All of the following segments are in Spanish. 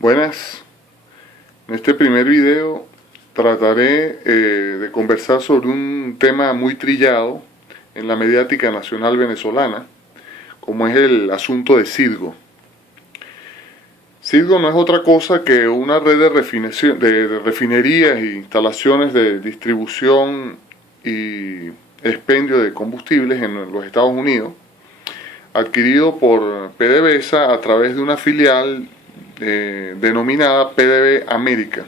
Buenas, en este primer video trataré de conversar sobre un tema muy trillado en la mediática nacional venezolana, como es el asunto de Citgo. Citgo no es otra cosa que una red de refinerías e instalaciones de distribución y expendio de combustibles en los Estados Unidos, adquirido por PDVSA a través de una filial denominada PDV América.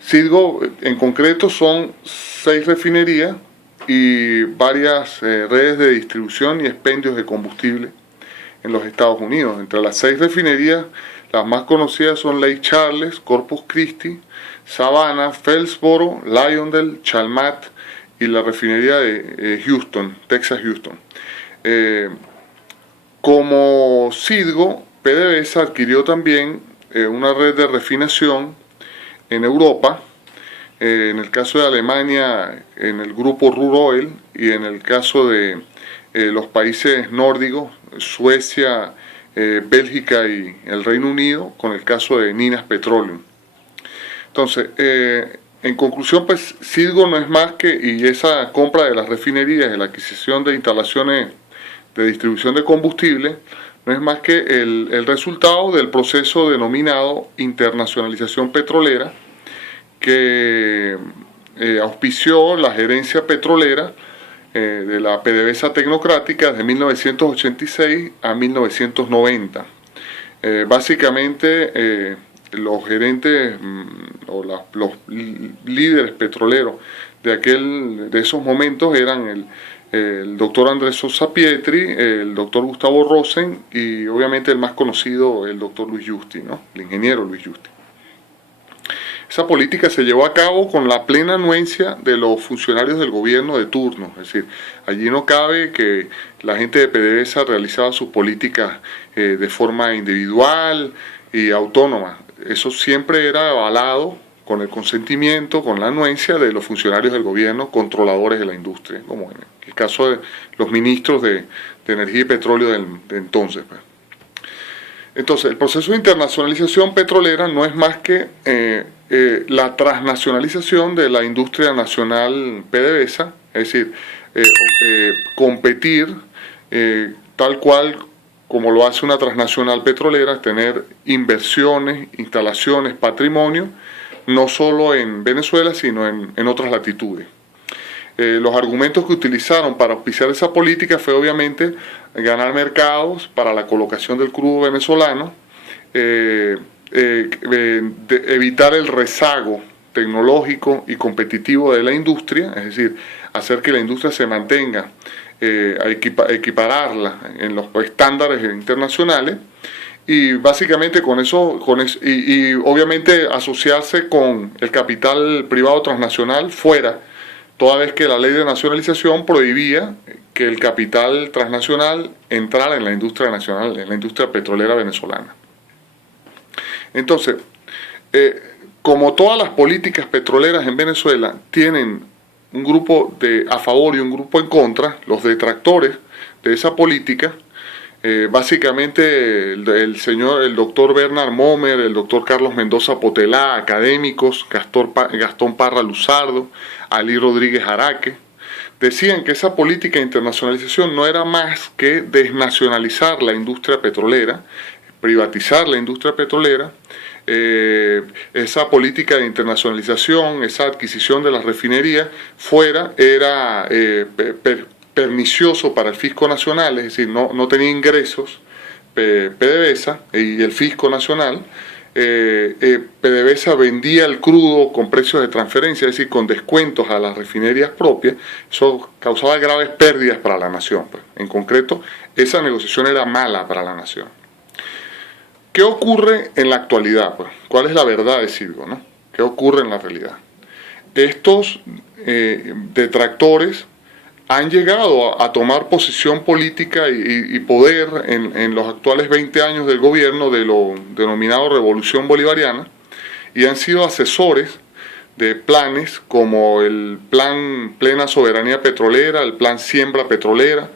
Citgo en concreto son 6 refinerías y varias redes de distribución y expendios de combustible en los Estados Unidos. Entre las 6 refinerías, las más conocidas son Lake Charles, Corpus Christi, Savannah, Fellsboro, Lyondell, Chalmette y la refinería de Houston, Texas Houston. Como Citgo, PDVSA adquirió también una red de refinación en Europa, en el caso de Alemania en el grupo Ruhr Oil y en el caso de los países nórdicos, Suecia, Bélgica y el Reino Unido, con el caso de Ninas Petroleum. Entonces, en conclusión, pues Citgo no es más que, y esa compra de las refinerías y la adquisición de instalaciones de distribución de combustible, no es más que el resultado del proceso denominado internacionalización petrolera que auspició la gerencia petrolera de la PDVSA tecnocrática de 1986 a 1990. Básicamente los gerentes o los líderes petroleros de esos momentos eran el doctor Andrés Sosa Pietri, el doctor Gustavo Rosen y obviamente el más conocido, el doctor Luis Justi, ¿no? El ingeniero Luis Justi. Esa política se llevó a cabo con la plena anuencia de los funcionarios del gobierno de turno, es decir, allí no cabe que la gente de PDVSA realizaba sus políticas de forma individual y autónoma. Eso siempre era avalado con el consentimiento, con la anuencia de los funcionarios del gobierno, controladores de la industria, como en el caso de los ministros de Energía y Petróleo de entonces. Entonces, el proceso de internacionalización petrolera no es más que la transnacionalización de la industria nacional PDVSA, es decir, competir tal cual como lo hace una transnacional petrolera, tener inversiones, instalaciones, patrimonio, no solo en Venezuela, sino en otras latitudes. Los argumentos que utilizaron para auspiciar esa política fue obviamente ganar mercados para la colocación del crudo venezolano, evitar el rezago tecnológico y competitivo de la industria, es decir, hacer que la industria se mantenga, equipararla en los estándares internacionales, y básicamente con eso y obviamente asociarse con el capital privado transnacional fuera, toda vez que la ley de nacionalización prohibía que el capital transnacional entrara en la industria nacional, en la industria petrolera venezolana. Entonces, como todas las políticas petroleras en Venezuela tienen un grupo a favor y un grupo en contra, los detractores de esa política, básicamente el doctor Bernard Momer, el doctor Carlos Mendoza Potelá, académicos, Gastón Parra Luzardo, Ali Rodríguez Araque, decían que esa política de internacionalización no era más que desnacionalizar la industria petrolera, privatizar la industria petrolera. Esa política de internacionalización, esa adquisición de las refinerías era pernicioso para el fisco nacional, es decir, no tenía ingresos PDVSA y el fisco nacional. PDVSA vendía el crudo con precios de transferencia, es decir, con descuentos a las refinerías propias. Eso causaba graves pérdidas para la nación. En concreto, esa negociación era mala para la nación. ¿Qué ocurre en la actualidad? ¿Cuál es la verdad de Citgo, ¿no? ¿Qué ocurre en la realidad? Estos detractores han llegado a tomar posición política y poder en los actuales 20 años del gobierno de lo denominado Revolución Bolivariana, y han sido asesores de planes como el Plan Plena Soberanía Petrolera, el Plan Siembra Petrolera,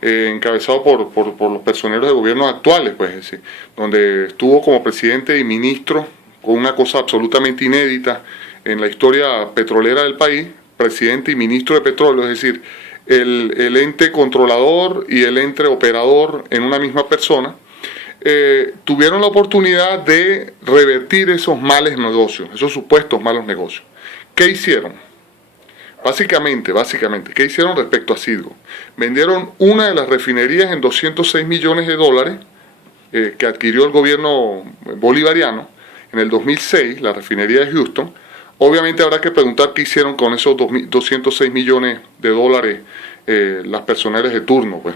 encabezado por los personeros de gobierno actuales, pues, es decir, donde estuvo como presidente y ministro con una cosa absolutamente inédita en la historia petrolera del país, presidente y ministro de petróleo, es decir, el ente controlador y el ente operador en una misma persona, tuvieron la oportunidad de revertir esos malos negocios, esos supuestos malos negocios. ¿Qué hicieron? Básicamente, ¿qué hicieron respecto a Citgo? Vendieron una de las refinerías en 206 millones de dólares que adquirió el gobierno bolivariano en el 2006, la refinería de Houston. Obviamente habrá que preguntar qué hicieron con esos 206 millones de dólares las personeros de turno, pues.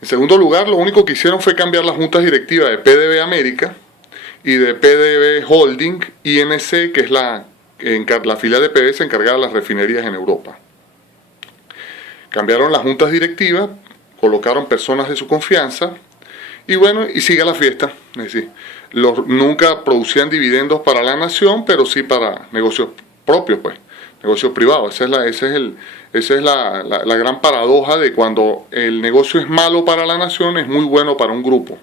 En segundo lugar, lo único que hicieron fue cambiar las juntas directivas de PDV América y de PDV Holding INC, que es la filial de PDVSA encargada de las refinerías en Europa. Cambiaron las juntas directivas, colocaron personas de su confianza y bueno, y sigue la fiesta. Es decir, nunca producían dividendos para la nación, pero sí para negocios propios, pues, negocios privados. Esa es la gran paradoja de cuando el negocio es malo para la nación, es muy bueno para un grupo.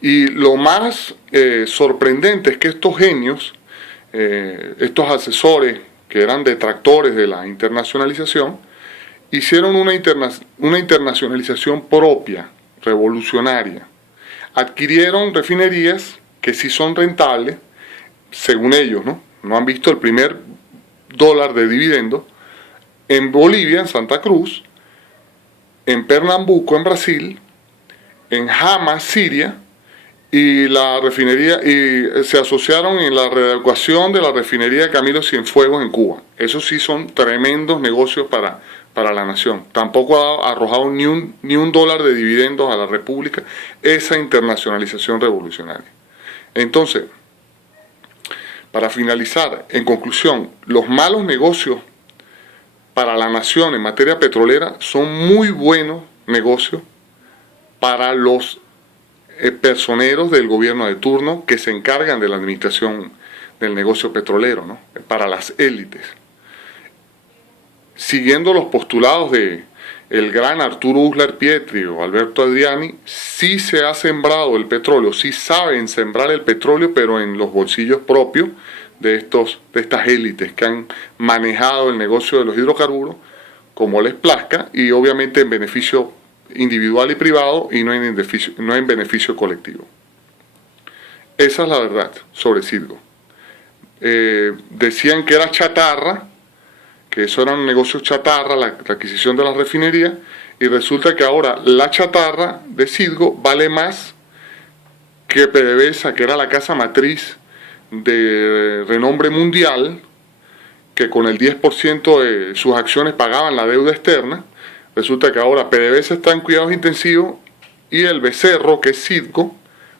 Y lo más sorprendente es que estos genios, estos asesores que eran detractores de la internacionalización, hicieron una internacionalización propia, revolucionaria. Adquirieron refinerías que sí son rentables, según ellos, ¿no? No han visto el primer dólar de dividendo, en Bolivia, en Santa Cruz, en Pernambuco, en Brasil, en Hama, Siria, y la refinería, y se asociaron en la readecuación de la refinería de Camilo Cienfuegos en Cuba. Esos sí son tremendos negocios para la nación. Tampoco ha arrojado ni un dólar de dividendos a la República esa internacionalización revolucionaria. Entonces, para finalizar, en conclusión, los malos negocios para la nación en materia petrolera son muy buenos negocios para los personeros del gobierno de turno que se encargan de la administración del negocio petrolero, ¿no? Para las élites. Siguiendo los postulados de el gran Arturo Uslar Pietri o Alberto Adriani, sí se ha sembrado el petróleo, sí saben sembrar el petróleo, pero en los bolsillos propios de estas élites que han manejado el negocio de los hidrocarburos como les plazca y obviamente en beneficio individual y privado y no en beneficio colectivo. Esa es la verdad sobre Citgo. Decían que era chatarra, que eso era un negocio chatarra, la adquisición de la refinería, y resulta que ahora la chatarra de Citgo vale más que PDVSA, que era la casa matriz de renombre mundial, que con el 10% de sus acciones pagaban la deuda externa. Resulta que ahora PDVSA está en cuidados intensivos y el becerro, que es Citgo,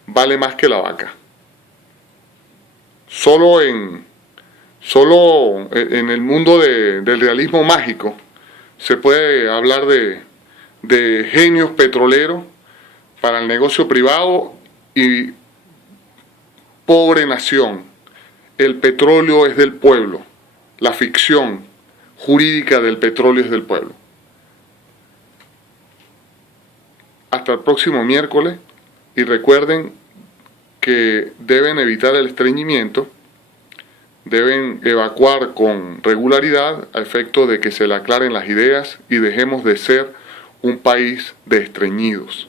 vale más que la vaca. Solo en el mundo del realismo mágico se puede hablar de genios petroleros para el negocio privado y pobre nación. El petróleo es del pueblo. La ficción jurídica del petróleo es del pueblo. Hasta el próximo miércoles y recuerden que deben evitar el estreñimiento, deben evacuar con regularidad a efecto de que se le aclaren las ideas y dejemos de ser un país de estreñidos.